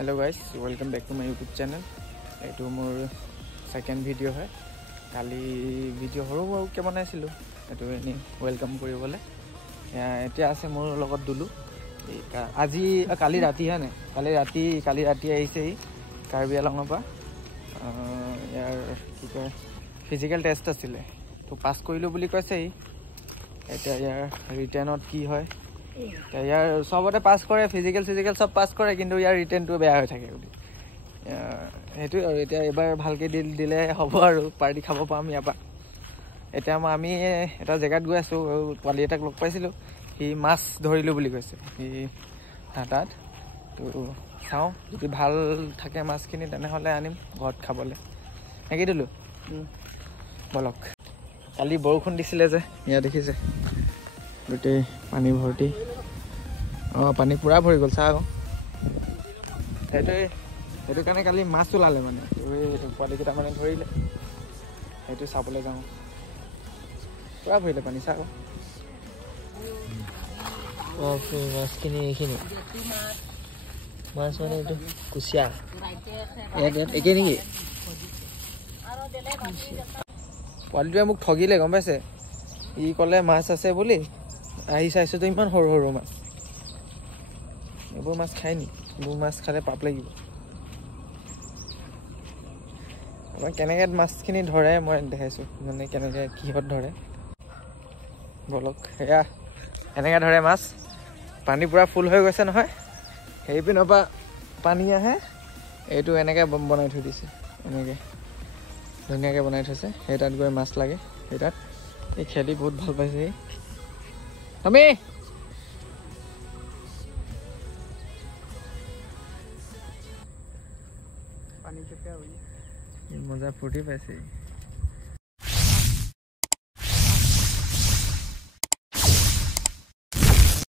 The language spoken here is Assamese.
Hello guys, welcome back to my YouTube channel. ये मोर सेकेंड भिडिओ है। काली भिडिओ सरू सरुके बनाइছিলোঁ ये एने वेलकम কৰিবলৈ। এতিয়া আছে মোৰ লগত দুলু। আজি কালি ৰাতি হয় নাই, কালি ৰাতি আহিছে কাৰ্বি আংলঙৰ পৰা। ইয়াৰ কি কয় ফিজিকেল টেষ্ট আছিলে, তো পাছ কৰিলোঁ বুলি কৈছে। এতিয়া ইয়াৰ ৰিটেনত কি হয়, ইয়াৰ সবতে পাছ কৰে, ফিজিকেল সব পাছ কৰে, কিন্তু ইয়াৰ ৰিটেনটো বেয়া হৈ থাকে বুলি সেইটোৱে। আৰু এতিয়া এবাৰ ভালকৈ দিলে হ'ব আৰু পাৰ্টি খাব পাম ইয়াৰ পৰা। এতিয়া আমি এটা জেগাত গৈ আছোঁ, পোৱালি এটাক লগ পাইছিলোঁ, সি মাছ ধৰিলোঁ বুলি কৈছে সি তাত। তো চাওঁ, যদি ভাল থাকে মাছখিনি তেনেহ'লে আনিম ঘৰত খাবলৈ, নেকি দিলোঁ বলক। কালি বৰষুণ দিছিলে যে, ইয়াত দেখিছে গোটেই পানী ভৰ্তি। পানী পুৰা ভৰি গ'ল, চাহ আকৌ সেইটো কাৰণে কালি মাছ ওলালে মানে, পোৱালিকেইটা মানে ধৰিলে, সেইটো চাবলৈ যাওঁ। পুৰা ভৰিলে পানী, চাহ আকৌ মাছখিনি এইখিনি মাছ মানে এইটো কুচিয়া একে নেকি? পোৱালিটোৱে মোক ঠগিলে, গম পাইছে। ই ক'লে মাছ আছে বুলি, আহি চাইছোঁতো ইমান সৰু সৰু মাছ। এইবোৰ মাছ খাই নি? এইবোৰ মাছ খালে পাপ লাগিব। আমাৰ কেনেকৈ মাছখিনি ধৰে মই দেখাইছোঁ, মানে কেনেকৈ কিহত ধৰে বলক। সেয়া এনেকৈ ধৰে মাছ। পানী পূৰা ফুল হৈ গৈছে নহয়, সেইপিনৰ পৰা পানী আহে। এইটো এনেকৈ বনাই থৈ দিছে, এনেকৈ ধুনীয়াকৈ বনাই থৈছে। সেই তাত গৈ মাছ লাগে, সেই তাত এই খেলি বহুত ভাল পাইছে। আমি মজা ফূৰ্তি পাইছে।